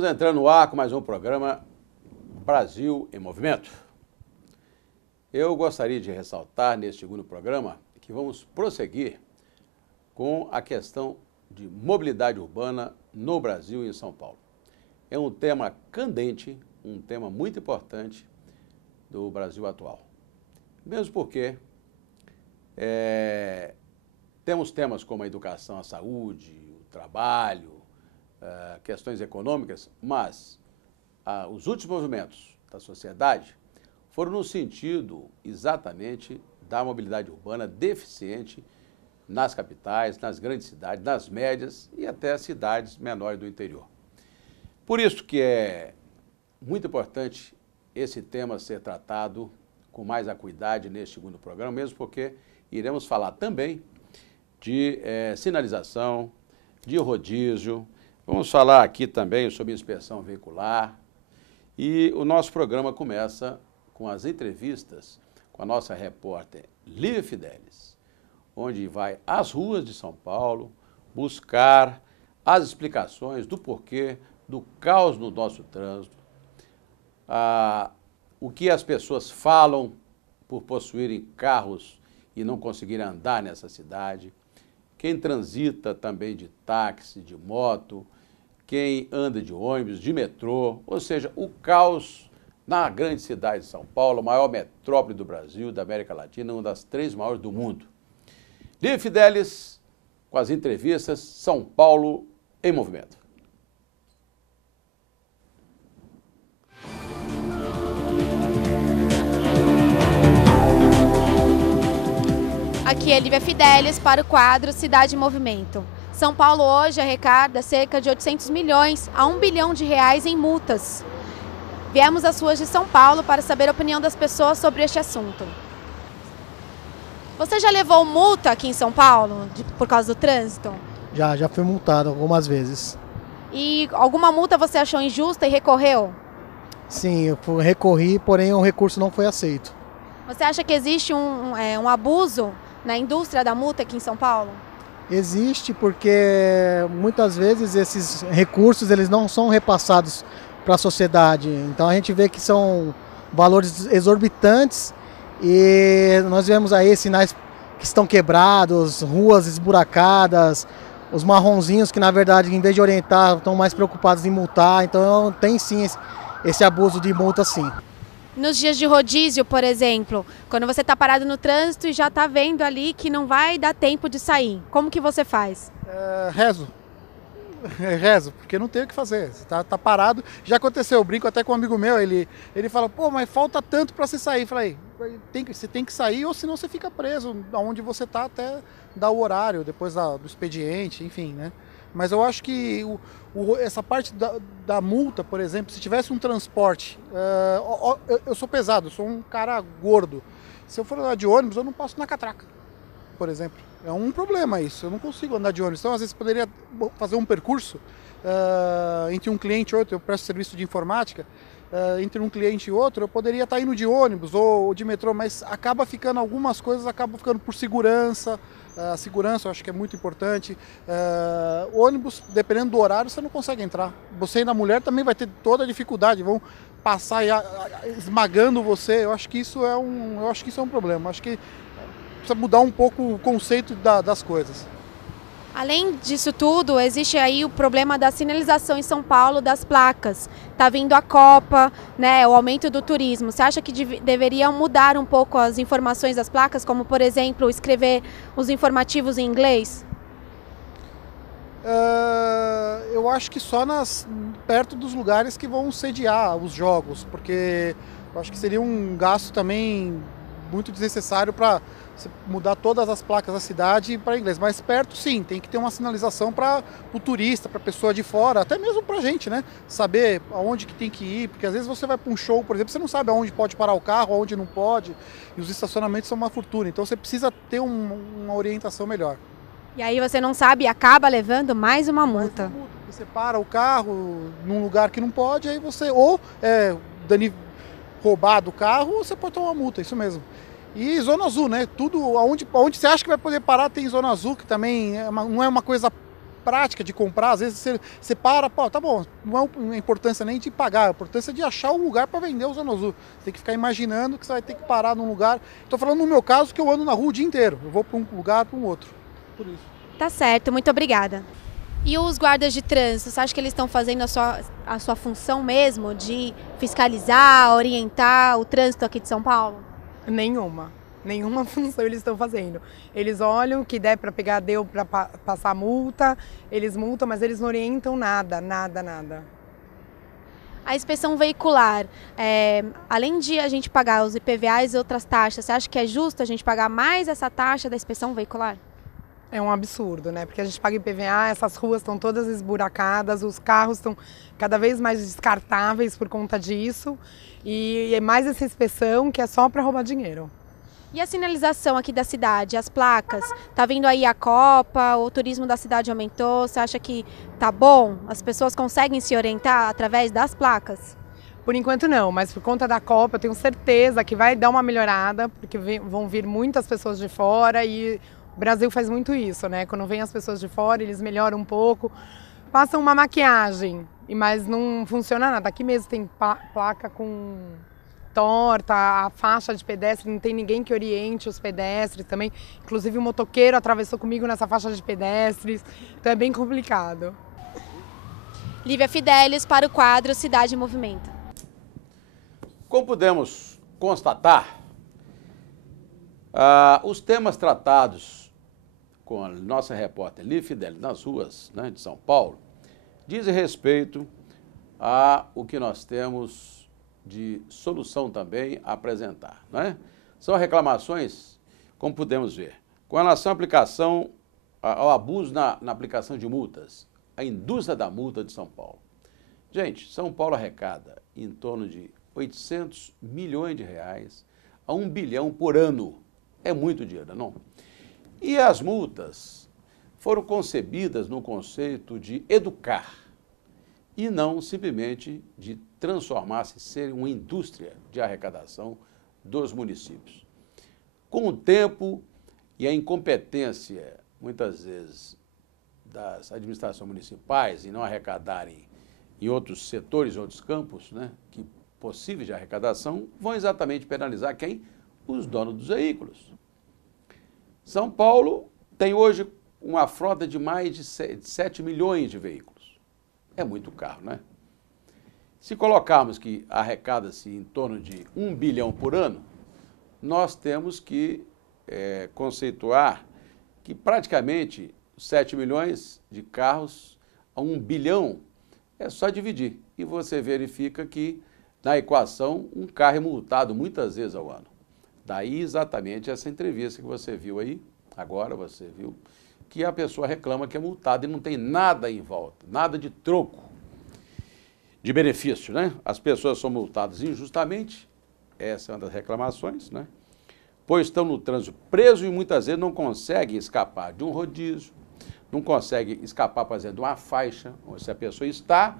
Estamos entrando no ar com mais um programa Brasil em Movimento. Eu gostaria de ressaltar neste segundo programa que vamos prosseguir com a questão de mobilidade urbana no Brasil e em São Paulo. É um tema candente, um tema muito importante do Brasil atual. Mesmo porque temos temas como a educação, a saúde, o trabalho, questões econômicas, mas os últimos movimentos da sociedade foram no sentido exatamente da mobilidade urbana deficiente nas capitais, nas grandes cidades, nas médias e até cidades menores do interior. Por isso que é muito importante esse tema ser tratado com mais acuidade neste segundo programa, mesmo porque iremos falar também de sinalização, de rodízio, vamos falar aqui também sobre inspeção veicular e o nosso programa começa com as entrevistas com a nossa repórter Lívia Fidelis, onde vai às ruas de São Paulo buscar as explicações do porquê do caos no nosso trânsito, o que as pessoas falam por possuírem carros e não conseguirem andar nessa cidade, quem transita também de táxi, de moto, quem anda de ônibus, de metrô, ou seja, o caos na grande cidade de São Paulo, a maior metrópole do Brasil, da América Latina, uma das 3 maiores do mundo. Lívia Fidelis, com as entrevistas São Paulo em Movimento. Aqui é Lívia Fidelis para o quadro Cidade em Movimento. São Paulo hoje arrecada cerca de 800 milhões a 1 bilhão de reais em multas. Viemos às ruas de São Paulo para saber a opinião das pessoas sobre este assunto. Você já levou multa aqui em São Paulo por causa do trânsito? Já fui multado algumas vezes. E alguma multa você achou injusta e recorreu? Sim, eu recorri, porém o recurso não foi aceito. Você acha que existe um abuso na indústria da multa aqui em São Paulo? Existe porque muitas vezes esses recursos eles não são repassados para a sociedade. Então a gente vê que são valores exorbitantes e nós vemos aí sinais que estão quebrados, ruas esburacadas, os marronzinhos que na verdade em vez de orientar estão mais preocupados em multar. Então tem sim esse abuso de multa sim. Nos dias de rodízio, por exemplo, quando você está parado no trânsito e já está vendo ali que não vai dar tempo de sair, como que você faz? Rezo, porque não tem o que fazer, você tá parado. Já aconteceu, eu brinco até com um amigo meu, ele fala, pô, mas falta tanto para você sair. Eu falei, você tem que sair ou senão você fica preso aonde você tá até dar o horário, depois do expediente, enfim, né? Mas eu acho que essa parte da multa, por exemplo, se tivesse um transporte, eu sou pesado, eu sou um cara gordo. Se eu for andar de ônibus, eu não passo na catraca, por exemplo. É um problema isso, eu não consigo andar de ônibus. Então, às vezes, poderia fazer um percurso entre um cliente e outro. Eu presto serviço de informática, entre um cliente e outro, eu poderia estar indo de ônibus ou de metrô, mas acaba ficando, algumas coisas acabam ficando por segurança. A segurança eu acho que é muito importante. Ônibus, dependendo do horário, você não consegue entrar. Você e a mulher também vai ter toda a dificuldade, vão passar esmagando você. Eu acho que isso é um problema. Eu acho que precisa mudar um pouco o conceito das coisas. Além disso tudo, existe aí o problema da sinalização em São Paulo, das placas. Está vindo a Copa, né, o aumento do turismo. Você acha que deveriam mudar um pouco as informações das placas, como, por exemplo, escrever os informativos em inglês? Eu acho que só perto dos lugares que vão sediar os jogos, porque eu acho que seria um gasto também muito desnecessário para mudar todas as placas da cidade para inglês. Mas perto, sim, tem que ter uma sinalização para o turista, para a pessoa de fora, até mesmo para a gente, né? Saber aonde que tem que ir, porque às vezes você vai para um show, por exemplo, você não sabe aonde pode parar o carro, aonde não pode, e os estacionamentos são uma fortuna. Então você precisa ter uma orientação melhor. E aí você não sabe e acaba levando mais uma multa. Você para o carro num lugar que não pode, aí você roubar do carro, ou você pode tomar uma multa, isso mesmo. E zona azul, né? Tudo onde você acha que vai poder parar tem zona azul, que também não é uma coisa prática de comprar, às vezes você para, pô, tá bom, não é uma importância nem de pagar, a importância de achar um lugar para vender o Zanussi. Você tem que ficar imaginando que você vai ter que parar num lugar. Estou falando no meu caso que eu ando na rua o dia inteiro, eu vou para um lugar, para um outro, por isso. Tá certo, muito obrigada. E os guardas de trânsito, você acha que eles estão fazendo a sua função mesmo de fiscalizar, orientar o trânsito aqui de São Paulo? Nenhuma função eles estão fazendo. Eles olham o que der para pegar, deu para passar multa, eles multam, mas eles não orientam nada. A inspeção veicular, além de a gente pagar os IPVAs e outras taxas, você acha que é justo a gente pagar mais essa taxa da inspeção veicular? É um absurdo, né? Porque a gente paga IPVA, essas ruas estão todas esburacadas, os carros estão cada vez mais descartáveis por conta disso. E é mais essa inspeção que é só para roubar dinheiro. E a sinalização aqui da cidade, as placas? Tá vindo aí a Copa, o turismo da cidade aumentou, você acha que tá bom? As pessoas conseguem se orientar através das placas? Por enquanto não, mas por conta da Copa eu tenho certeza que vai dar uma melhorada, porque vão vir muitas pessoas de fora e o Brasil faz muito isso, né? Quando vem as pessoas de fora, eles melhoram um pouco, passam uma maquiagem, mas não funciona nada. Aqui mesmo tem placa com torta, a faixa de pedestre, não tem ninguém que oriente os pedestres também. Inclusive o motoqueiro atravessou comigo nessa faixa de pedestres, então é bem complicado. Lívia Fidelis para o quadro Cidade em Movimento. Como pudemos constatar, os temas tratados com a nossa repórter Lívia Fidelis nas ruas, né, de São Paulo, dizem respeito ao que nós temos de solução também a apresentar, né? São reclamações, como pudemos ver, com relação à aplicação, ao abuso na aplicação de multas, a indústria da multa de São Paulo. Gente, São Paulo arrecada em torno de 800 milhões de reais a 1 bilhão por ano. É muito dinheiro, não? E as multas foram concebidas no conceito de educar e não simplesmente de transformar-se em ser uma indústria de arrecadação dos municípios. Com o tempo e a incompetência, muitas vezes, das administrações municipais em não arrecadarem em outros setores, outros campos, né, que possíveis de arrecadação, vão exatamente penalizar quem? Os donos dos veículos. São Paulo tem hoje uma frota de mais de 7 milhões de veículos. É muito carro, né? Se colocarmos que arrecada-se em torno de 1 bilhão por ano, nós temos que conceituar que praticamente 7 milhões de carros a 1 bilhão é só dividir. E você verifica que, na equação, um carro é multado muitas vezes ao ano. Daí exatamente essa entrevista que você viu aí, agora você viu, que a pessoa reclama que é multada e não tem nada em volta, nada de troco, de benefício, né? As pessoas são multadas injustamente, essa é uma das reclamações, né? Pois estão no trânsito presos e muitas vezes não conseguem escapar de um rodízio, não conseguem escapar, por exemplo, de uma faixa, onde se a pessoa está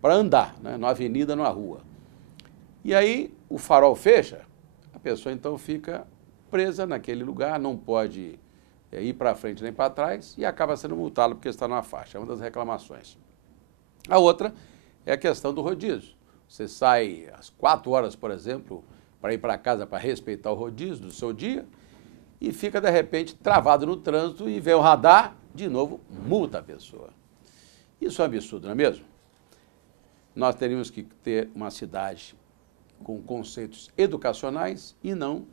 para andar, né? Numa avenida, numa rua. E aí o farol fecha, a pessoa então fica presa naquele lugar, não pode ir para frente nem para trás e acaba sendo multada porque está numa faixa. É uma das reclamações. A outra é a questão do rodízio. Você sai às 4 horas, por exemplo, para ir para casa para respeitar o rodízio do seu dia e fica, de repente, travado no trânsito e vê o radar, de novo, multa a pessoa. Isso é um absurdo, não é mesmo? Nós teríamos que ter uma cidade com conceitos educacionais e não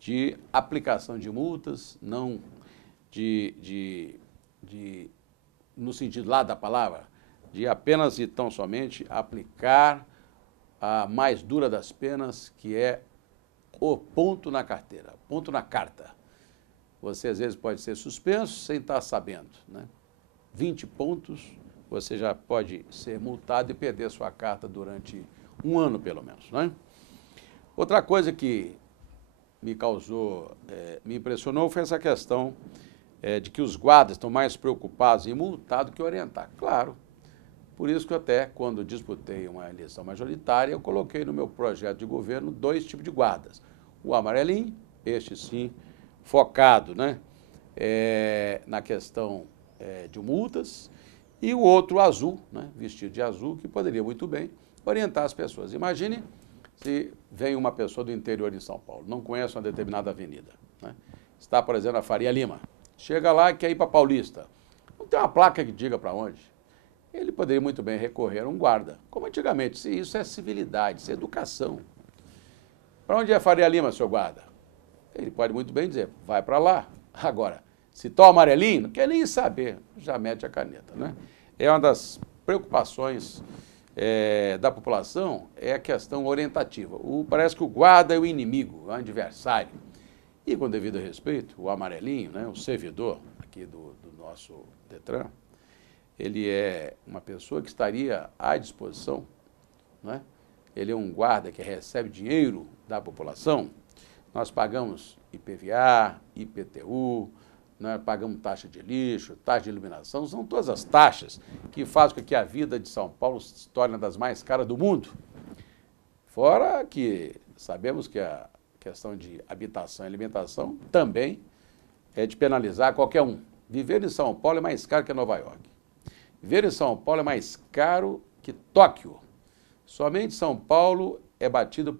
de aplicação de multas, não no sentido lá da palavra, de apenas e tão somente aplicar a mais dura das penas, que é o ponto na carteira, ponto na carta. Você às vezes pode ser suspenso sem estar sabendo, né? 20 pontos, você já pode ser multado e perder sua carta durante 1 ano, pelo menos, né? Outra coisa que me impressionou foi essa questão de que os guardas estão mais preocupados em multar do que orientar. Claro, por isso que eu até, quando disputei uma eleição majoritária, eu coloquei no meu projeto de governo 2 tipos de guardas. O amarelinho, este sim, focado, né, na questão de multas, e o outro azul, né, vestido de azul, que poderia muito bem orientar as pessoas. Imagine se vem uma pessoa do interior de São Paulo, não conhece uma determinada avenida, né, está, por exemplo, na Faria Lima, chega lá e quer ir para Paulista, não tem uma placa que diga para onde. Ele poderia muito bem recorrer a um guarda, como antigamente. Se isso é civilidade, isso é educação. Para onde é Faria Lima, seu guarda? Ele pode muito bem dizer, vai para lá. Agora, se está o amarelinho, não quer nem saber, já mete a caneta, né? É uma das preocupações da população, é a questão orientativa. Parece que o guarda é o inimigo, o adversário. E, com devido respeito, o amarelinho, né, o servidor aqui do nosso Detran, ele é uma pessoa que estaria à disposição, né? Ele é um guarda que recebe dinheiro da população. Nós pagamos IPVA, IPTU, nós pagamos taxa de lixo, taxa de iluminação, são todas as taxas que fazem com que a vida de São Paulo se torne uma das mais caras do mundo. Fora que sabemos que a questão de habitação e alimentação também é de penalizar qualquer um. Viver em São Paulo é mais caro que Nova York. Viver em São Paulo é mais caro que Tóquio. Somente São Paulo é batido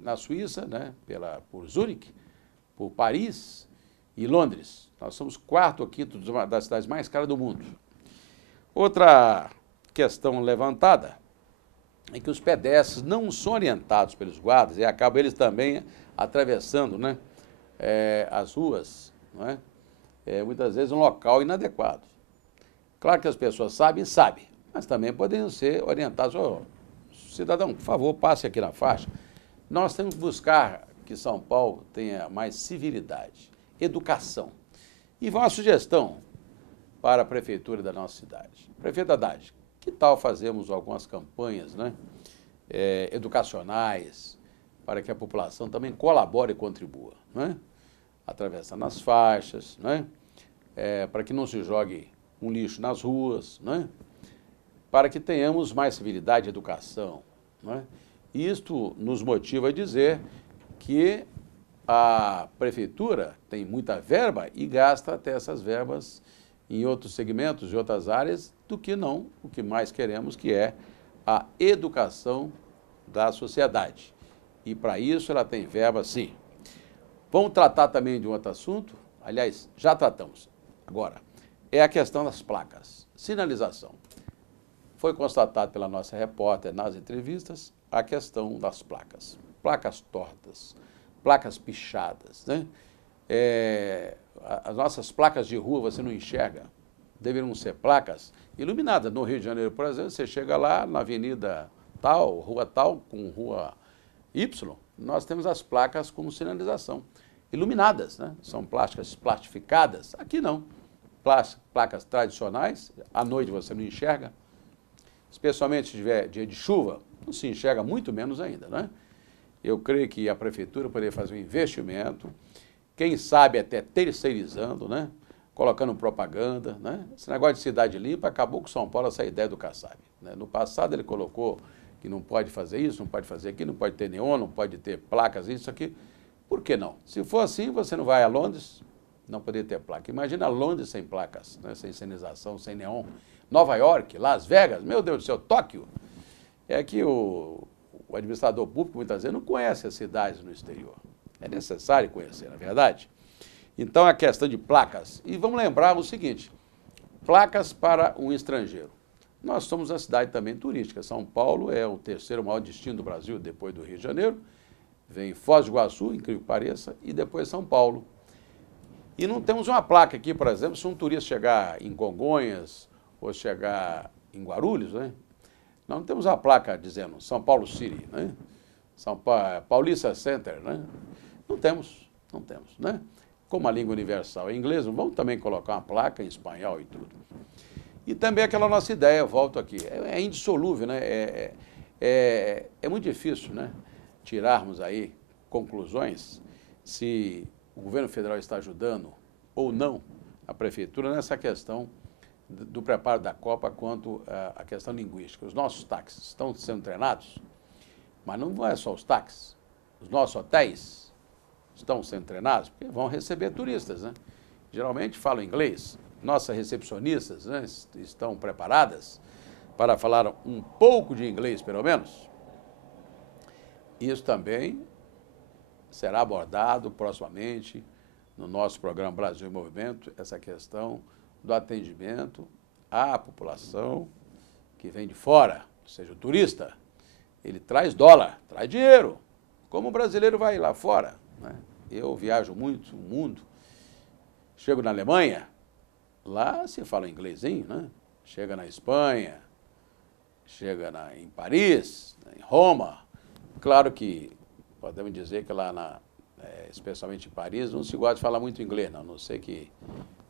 na Suíça, né, por Zurique, por Paris e Londres. Nós somos quarto ou quinto das cidades mais caras do mundo. Outra questão levantada é que os pedestres não são orientados pelos guardas e acabam eles também atravessando, né, as ruas, não é? Muitas vezes um local inadequado. Claro que as pessoas sabem, mas também podem ser orientados. Cidadão, por favor, passe aqui na faixa. Nós temos que buscar que São Paulo tenha mais civilidade, educação. E vai uma sugestão para a prefeitura da nossa cidade. Prefeito Haddad, que tal fazermos algumas campanhas, né, educacionais para que a população também colabore e contribua, né? Atravessando as faixas, né? Para que não se jogue um lixo nas ruas, né? Para que tenhamos mais civilidade e educação, né? Isto nos motiva a dizer que a prefeitura tem muita verba e gasta até essas verbas em outros segmentos e outras áreas do que não o que mais queremos, que é a educação da sociedade. E para isso ela tem verba, sim. Vamos tratar também de um outro assunto, aliás, já tratamos. Agora, é a questão das placas, sinalização. Foi constatado pela nossa repórter nas entrevistas a questão das placas. Placas tortas, placas pichadas, né? As nossas placas de rua você não enxerga, deveriam ser placas iluminadas. No Rio de Janeiro, por exemplo, você chega lá na avenida tal, rua tal, com rua Y, nós temos as placas com sinalização, iluminadas, né? São plásticas plastificadas. Aqui não. Placas tradicionais, à noite você não enxerga, especialmente se tiver dia de chuva, não se enxerga muito menos ainda, né? Eu creio que a prefeitura poderia fazer um investimento, quem sabe até terceirizando, né? Colocando propaganda, né? Esse negócio de cidade limpa acabou com São Paulo essa ideia do Kassab, né? No passado ele colocou que não pode fazer isso, não pode fazer aquilo, não pode ter neon, não pode ter placas, isso aqui. Por que não? Se for assim, você não vai a Londres, não poderia ter placa. Imagina Londres sem placas, né? Sem sinalização, sem neon. Nova York, Las Vegas, meu Deus do céu, Tóquio. É que o administrador público, muitas vezes, não conhece as cidades no exterior. É necessário conhecer, na verdade. Então, a questão de placas. E vamos lembrar o seguinte, placas para um estrangeiro. Nós somos a cidade também turística. São Paulo é o terceiro maior destino do Brasil, depois do Rio de Janeiro. Vem Foz do Iguaçu, incrível que pareça, e depois São Paulo. E não temos uma placa aqui, por exemplo, se um turista chegar em Congonhas ou chegar em Guarulhos, né? Não temos uma placa dizendo São Paulo City, né? Paulista Center, né? Não temos, né? Como a língua universal é inglês, vamos também colocar uma placa em espanhol e tudo. E também aquela nossa ideia, eu volto aqui, é indissolúvel, né? É muito difícil, né? Tirarmos aí conclusões se o governo federal está ajudando ou não a prefeitura nessa questão do preparo da Copa quanto à questão linguística. Os nossos táxis estão sendo treinados, mas não é só os táxis. Os nossos hotéis estão sendo treinados porque vão receber turistas, né? Geralmente falam inglês. nossas recepcionistas, né, estão preparadas para falar um pouco de inglês, pelo menos? Isso também será abordado proximamente no nosso programa Brasil em Movimento, essa questão do atendimento à população que vem de fora, ou seja, o turista. Ele traz dólar, traz dinheiro. Como o brasileiro vai lá fora, né? Eu viajo muito no mundo, chego na Alemanha, lá se fala inglesinho, né? Chega na Espanha, chega em Paris, em Roma. Claro que podemos dizer que lá, especialmente em Paris, não se gosta de falar muito inglês, não sei que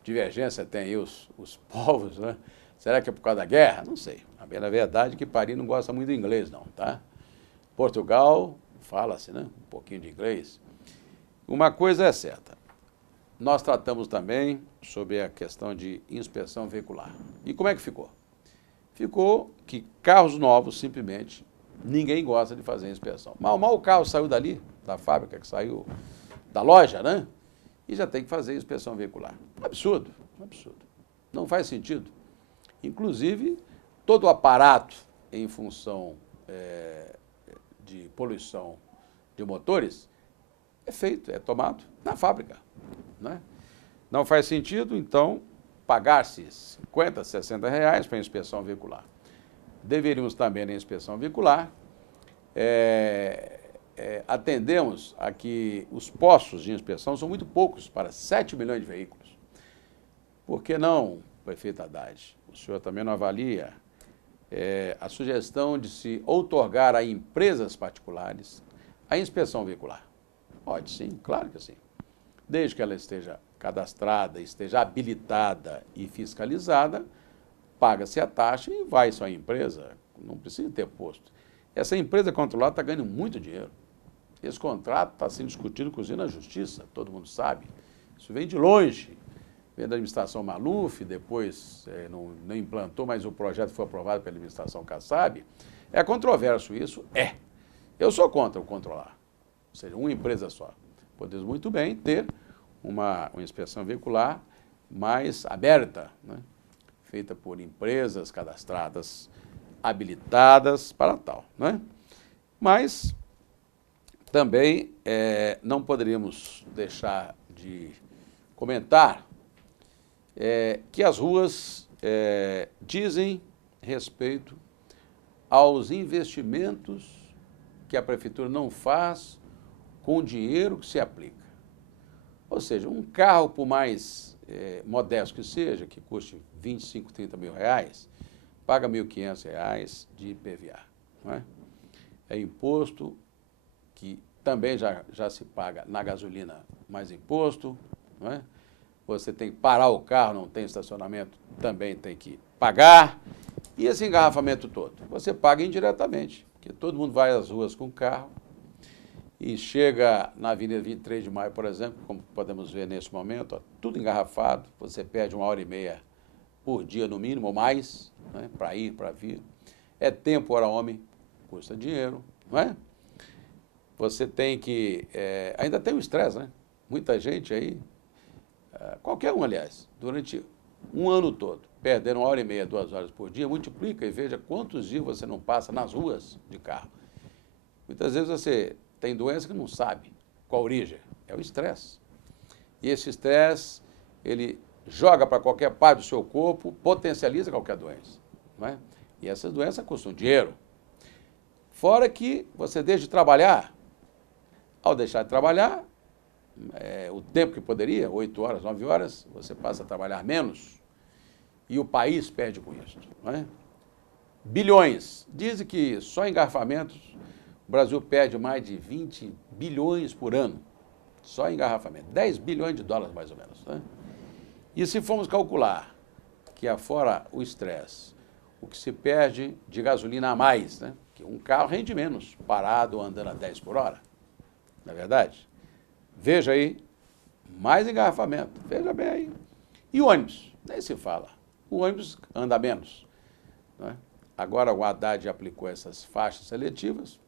divergência tem aí os povos, né? Será que é por causa da guerra? Não sei. A verdade é que Paris não gosta muito de inglês, não, tá? Portugal, fala-se, né? Um pouquinho de inglês. Uma coisa é certa, nós tratamos também sobre a questão de inspeção veicular. E como é que ficou? Ficou que carros novos, simplesmente, ninguém gosta de fazer inspeção. Mal o carro saiu dali, da fábrica, que saiu da loja, né? E já tem que fazer inspeção veicular. Absurdo, absurdo. Não faz sentido. Inclusive, todo o aparato em função de poluição de motores é tomado na fábrica, né? Não faz sentido, então, pagar-se 50, 60 reais para a inspeção veicular. Deveríamos também, na inspeção veicular, atendemos a que os postos de inspeção são muito poucos para 7 milhões de veículos. Por que não, prefeito Haddad? O senhor também não avalia a sugestão de se outorgar a empresas particulares a inspeção veicular? Pode sim, claro que sim. Desde que ela esteja cadastrada, esteja habilitada e fiscalizada, paga-se a taxa e vai só a empresa, não precisa ter posto. Essa empresa controlada está ganhando muito dinheiro. Esse contrato está sendo discutido, inclusive, na justiça, todo mundo sabe. Isso vem de longe. Vem da administração Maluf, depois não implantou, mas o projeto foi aprovado pela administração Kassab. É controverso isso? É. Eu sou contra o controlar. Ou seja, uma empresa só. Podemos muito bem ter uma inspeção veicular mais aberta, né? Feita por empresas cadastradas, habilitadas para tal, né? Mas também não poderíamos deixar de comentar que as ruas dizem respeito aos investimentos que a prefeitura não faz com o dinheiro que se aplica. Ou seja, um carro, por mais modesto que seja, que custe 25, 30 mil reais, paga R$ 1.500 de IPVA. Não é? É imposto que também já se paga na gasolina mais imposto, não é? Você tem que parar o carro, não tem estacionamento, também tem que pagar. E esse engarrafamento todo, você paga indiretamente, porque todo mundo vai às ruas com carro e chega na Avenida 23 de Maio, por exemplo, como podemos ver nesse momento, ó, tudo engarrafado, você perde 1h30 por dia no mínimo, ou mais, né, para ir, para vir. É tempo, hora homem, custa dinheiro, não é? Você tem que... ainda tem o estresse, né? Muita gente aí, qualquer um, aliás, durante um ano todo, perdendo 1h30, 2 horas por dia, multiplica e veja quantos dias você não passa nas ruas de carro. Muitas vezes você tem doença que não sabe qual a origem, é o estresse. E esse estresse, ele joga para qualquer parte do seu corpo, potencializa qualquer doença, não é? E essas doenças custam dinheiro. Fora que você deixa de trabalhar. Ao deixar de trabalhar, o tempo que poderia, 8 horas, 9 horas, você passa a trabalhar menos e o país perde com isso, não é? Bilhões. Dizem que só engarrafamentos, o Brasil perde mais de 20 bilhões por ano, só engarrafamento. 10 bilhões de dólares, mais ou menos, né? E se formos calcular que, afora o estresse, o que se perde de gasolina a mais, né? Que um carro rende menos, parado ou andando a 10 por hora, não é verdade? Veja aí, mais engarrafamento, veja bem aí. E o ônibus? Nem se fala. O ônibus anda menos, não é? Agora o Haddad aplicou essas faixas seletivas.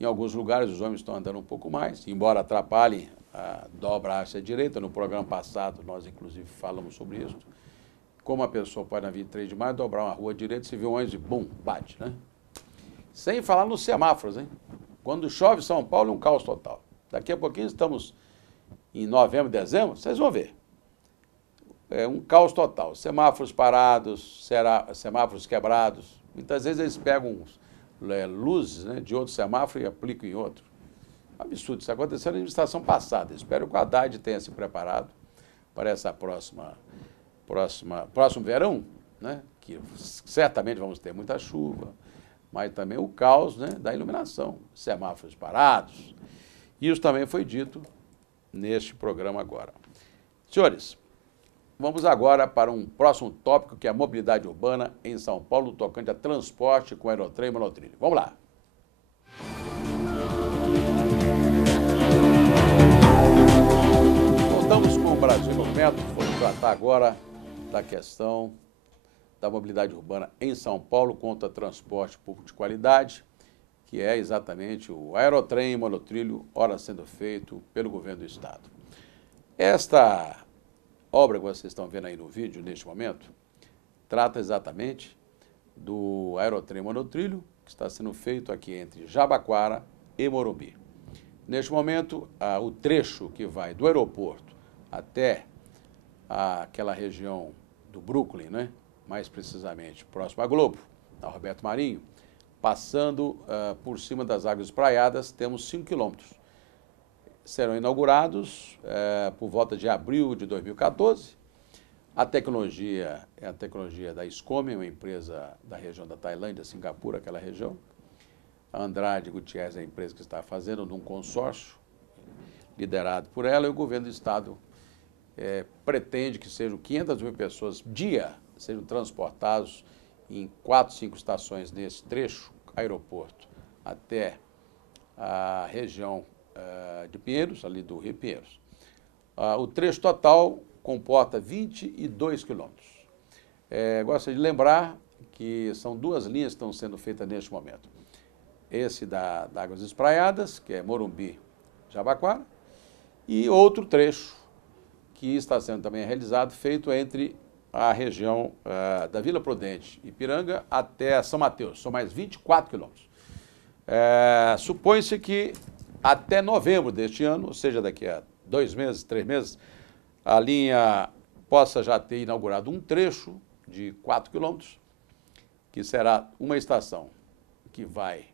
Em alguns lugares os ônibus estão andando um pouco mais, embora atrapalhem a dobra à direita. No programa passado nós inclusive falamos sobre isso. como a pessoa pode na 23 de maio dobrar uma rua direita, se vê um ônibus e bum, bate, né? Sem falar nos semáforos, hein? Quando chove em São Paulo é um caos total. Daqui a pouquinho estamos em novembro, dezembro, vocês vão ver. É um caos total. Semáforos parados, semáforos quebrados. Muitas vezes eles pegam luzes, né, de outro semáforo e aplicam em outro. Absurdo. Isso aconteceu na administração passada. Espero que o Haddad tenha se preparado para essa próximo verão, né, que certamente vamos ter muita chuva, mas também o caos, né, da iluminação, semáforos parados. Isso também foi dito neste programa agora. Senhores, vamos agora para um próximo tópico, que é a mobilidade urbana em São Paulo, tocante a transporte com aerotrem e monotrilho. Vamos lá. Voltamos com o Brasil em Movimento. Vamos tratar agora da questão da mobilidade urbana em São Paulo contra transporte público de qualidade, que é exatamente o aerotrem e monotrilho, ora sendo feito pelo governo do estado. Esta obra que vocês estão vendo aí no vídeo, neste momento, trata exatamente do aerotrem e monotrilho, que está sendo feito aqui entre Jabaquara e Morumbi. Neste momento, o trecho que vai do aeroporto até aquela região do Brooklyn, né? Mais precisamente próximo à Globo, na Roberto Marinho, passando por cima das Águas Espraiadas, temos 5 quilômetros. Serão inaugurados por volta de abril de 2014. A tecnologia é a tecnologia da Escome, uma empresa da região da Tailândia, Singapura, aquela região. A Andrade Gutierrez é a empresa que está fazendo num consórcio liderado por ela, e o governo do estado pretende que sejam 500 mil pessoas dia sejam transportados em 4, 5 estações nesse trecho, aeroporto, até a região de Pinheiros, ali do Rio Pinheiros. O trecho total comporta 22 quilômetros. Gosto de lembrar que são 2 linhas que estão sendo feitas neste momento. Esse da Águas Espraiadas, que é Morumbi-Jabaquara, e outro trecho que está sendo também realizado, feito entre a região da Vila Prudente, Ipiranga, até São Mateus. São mais 24 quilômetros. Supõe-se que até novembro deste ano, ou seja, daqui a 2 meses, 3 meses, a linha possa já ter inaugurado um trecho de 4 quilômetros, que será uma estação que vai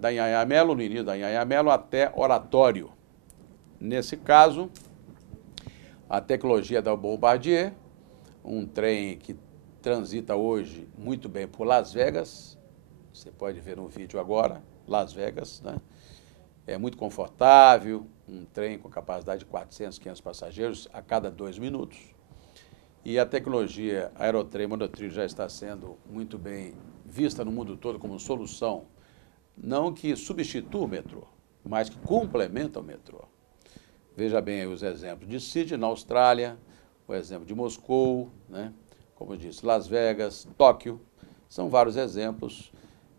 da Anhanha-Melo, no início da Anhanha-Melo, até Oratório. Nesse caso, a tecnologia da Bombardier, um trem que transita hoje muito bem por Las Vegas, você pode ver no vídeo agora, Las Vegas, né? É muito confortável, um trem com capacidade de 400, 500 passageiros a cada 2 minutos. E a tecnologia aerotrem monotrilho já está sendo muito bem vista no mundo todo como solução, não que substitua o metrô, mas que complementa o metrô. Veja bem aí os exemplos de Sydney, na Austrália, o exemplo de Moscou, né? Como eu disse, Las Vegas, Tóquio, são vários exemplos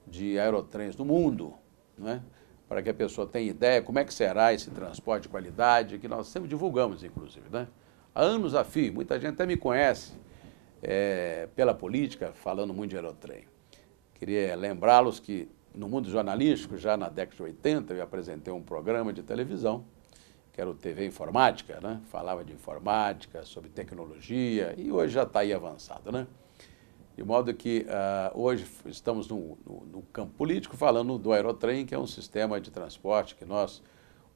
de aerotrens no mundo, né? Para que a pessoa tenha ideia como é que será esse transporte de qualidade, que nós sempre divulgamos, inclusive, né? Há anos a fio, muita gente até me conhece pela política, falando muito de aerotrem. Queria lembrá-los que no mundo jornalístico, já na década de 80, eu apresentei um programa de televisão, que era o TV Informática, né? Falava de informática, sobre tecnologia, e hoje já está aí avançado, né? De modo que hoje estamos no campo político falando do aerotrem, que é um sistema de transporte que nós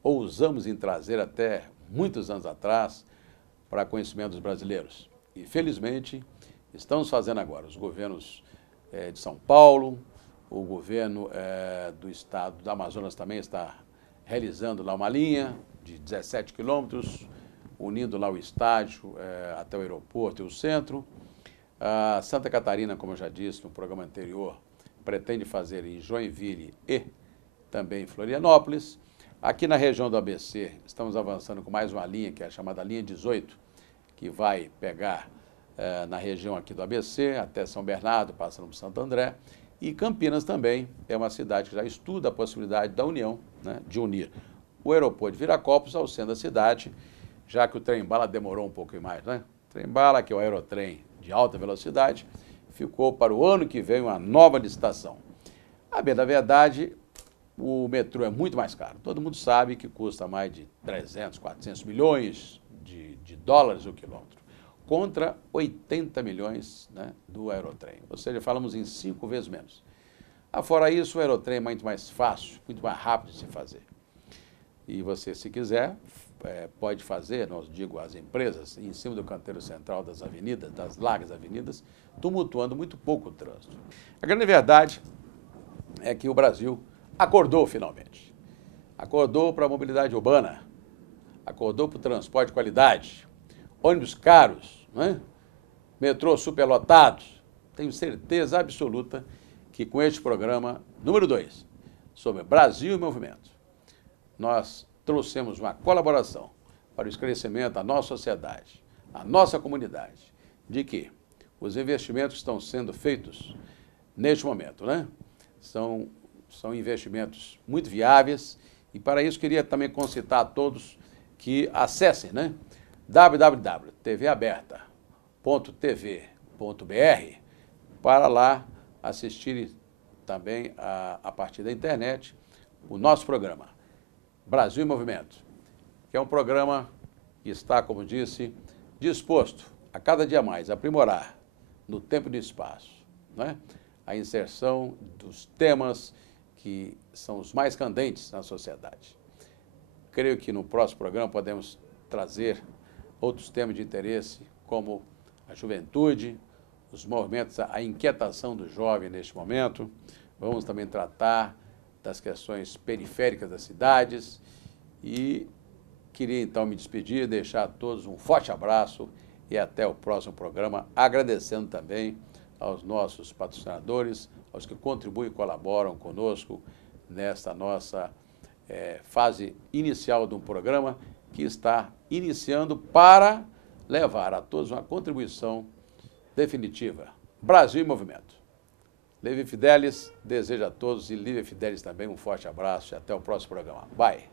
ousamos em trazer até muitos anos atrás para conhecimento dos brasileiros. E, felizmente, estamos fazendo agora. Os governos de São Paulo, o governo do estado do Amazonas também está realizando lá uma linha de 17 quilômetros, unindo lá o estádio até o aeroporto e o centro. Santa Catarina, como eu já disse no programa anterior, pretende fazer em Joinville e também em Florianópolis. Aqui na região do ABC, estamos avançando com mais uma linha, que é a chamada linha 18, que vai pegar na região aqui do ABC, até São Bernardo, passando por Santo André. E Campinas também é uma cidade que já estuda a possibilidade da união, né, de unir o aeroporto de Viracopos ao centro da cidade, já que o trem-bala demorou um pouco mais, né? Trem-bala, que é o aerotrem de alta velocidade, ficou para o ano que vem uma nova licitação. A bem da verdade, o metrô é muito mais caro. Todo mundo sabe que custa mais de 300, 400 milhões de dólares o quilômetro, contra 80 milhões, né, do aerotrem. Ou seja, falamos em 5 vezes menos. Fora isso, o aerotrem é muito mais fácil, muito mais rápido de se fazer. E você, se quiser, pode fazer, nós digo as empresas, em cima do canteiro central das avenidas, das largas avenidas, tumultuando muito pouco o trânsito. A grande verdade é que o Brasil acordou finalmente. Acordou para a mobilidade urbana, acordou para o transporte de qualidade, ônibus caros, né? Metrô superlotados. Tenho certeza absoluta que com este programa número 2, sobre Brasil e Movimento, nós trouxemos uma colaboração para o esclarecimento da nossa sociedade, a nossa comunidade, de que os investimentos que estão sendo feitos neste momento, né, são investimentos muito viáveis, e para isso queria também concitar a todos que acessem, né, www.tvaberta.tv.br para lá assistirem também a partir da internet o nosso programa Brasil em Movimento, que é um programa que está, como disse, disposto a cada dia mais aprimorar no tempo e no espaço, né, a inserção dos temas que são os mais candentes na sociedade. Creio que no próximo programa podemos trazer outros temas de interesse, como a juventude, os movimentos, a inquietação do jovem neste momento. Vamos também tratar das questões periféricas das cidades e queria então me despedir, deixar a todos um forte abraço e até o próximo programa, agradecendo também aos nossos patrocinadores, aos que contribuem e colaboram conosco nesta nossa fase inicial de um programa que está iniciando para levar a todos uma contribuição definitiva. Brasil em Movimento. Levi Fidelis deseja a todos e Lívia Fidelis também um forte abraço e até o próximo programa. Bye!